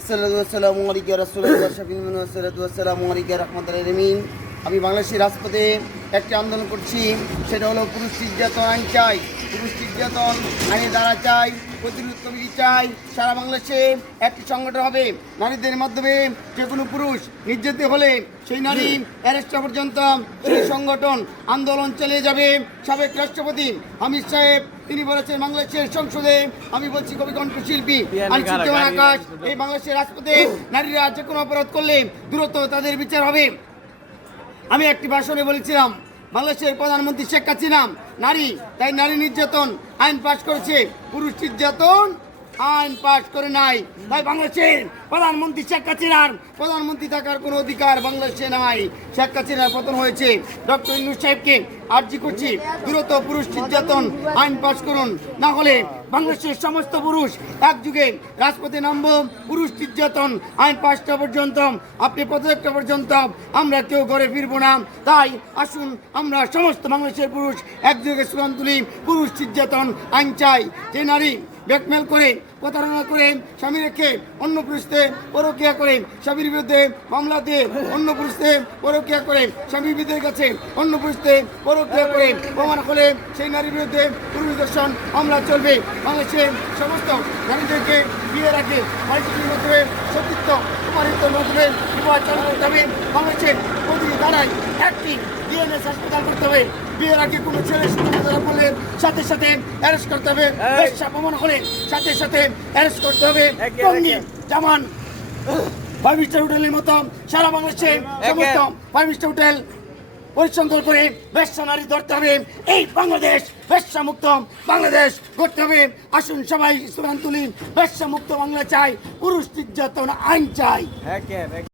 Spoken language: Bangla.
আসসালামু আলাইকুম রাসূলুল্লাহ শাফিউল মিন ওয়াসসালাতু ওয়াসসালামু আলাইকা রাহমাতুল আলামিন। আমি বাংলাদেশের রাজপথে একটি আন্দোলন করছি, সেটা হলো পুরুষ নির্যাতন আইন চাই, পুরুষ নির্যাতন আইনের দ্বারা চাই, প্রতিরোধ কমিটি চাই। সারা বাংলাদেশে একটি সংগঠন হবে, নারীদের মাধ্যমে যে কোনো পুরুষ নির্যাতিত হলে সেই নারী অ্যারেস্ট পর্যন্ত সেই সংগঠন আন্দোলন চালিয়ে যাবে। সাবেক রাষ্ট্রপতি হামিদ সাহেব তিনি বলেছেন বাংলাদেশের সংসদে, আমি বলছি কবি কণ্ঠশিল্পী আনিসুজ্জামান আকাশ, এই বাংলাদেশের রাজপথে নারীরা যে কোনো অপরাধ করলে দ্রুত তাদের বিচার হবে। আমি একটি ভাষণে বলেছিলাম বাংলাদেশের প্রধানমন্ত্রী শেখ হাসিনা নারী, তাই নারী নির্যাতন আইন পাশ করেছে, পুরুষ নির্যাতন আইন পাশ করে নাই। তাই বাংলাদেশের প্রধানমন্ত্রী শেখ হাসিনার প্রধানমন্ত্রী থাকার কোনো অধিকার বাংলাদেশে নাই। শেখ হাসিনার পতন হয়েছে, ডক্টর ইউনূস সাহেবকে আর্জি করছি দ্রুত পুরুষ নির্যাতন আইন পাশ করুন, না হলে বাংলাদেশের সমস্ত পুরুষ একযুগে রাজপথে নামবো। পুরুষ নির্যাতন আইন পাশটা পর্যন্ত, আপনি পদযাত্রা পর্যন্ত আমরা কেউ ঘরে ফিরবো না। তাই আসুন আমরা সমস্ত বাংলাদেশের পুরুষ একযুগে স্লোগান তুলি, পুরুষ নির্যাতন আইন চাই। যে নারী ব্ল্যাকমেল করে, প্রতারণা করে, স্বামী রেখে অন্য পুরুষদের পরকীয়া করে, স্বামীর বিরুদ্ধে মামলা দিয়ে অন্য পুরুষদের পরকীয়া করে, স্বামীর বিরুদ্ধে কাছে অন্য পুরুষদের পরকীয়া করে প্রমাণ করে সেই নারীর বিরুদ্ধে পুরুষ দর্শন মামলা চলবে। বাংলাদেশের সমস্ত নারীদেরকে বিয়ে রাখে মাল্টিটির মাধ্যমে সতীত্ব কুমারিত্বের মাধ্যমে বিবাহ চালু করতে হবে। বাংলাদেশের প্রতিটি ধারায় একটি ডিএনএস হাসপাতাল করতে হবে। বিয়ের আগে কোনো ছেলে ধরা পড়লে সাথে সাথে অ্যারেস্ট করতে হবে, ব্যবসা প্রমাণ হলে সাথে সাথে অ্যারেস্ট করতে হবে। টঙ্গী, জামান, ফাইভ স্টার হোটেলের মতো সারা বাংলাদেশে সমস্ত ফাইভ স্টার হোটেল পরিসংখ্যান করে ব্যবসা নারী ধরতে হবে। এই বাংলাদেশ ব্যবসা মুক্ত বাংলাদেশ করতে হবে। আসুন সবাই স্লোগান তুলি, ব্যবসা মুক্ত বাংলা চাই, পুরুষ নির্যাতন আইন চাই।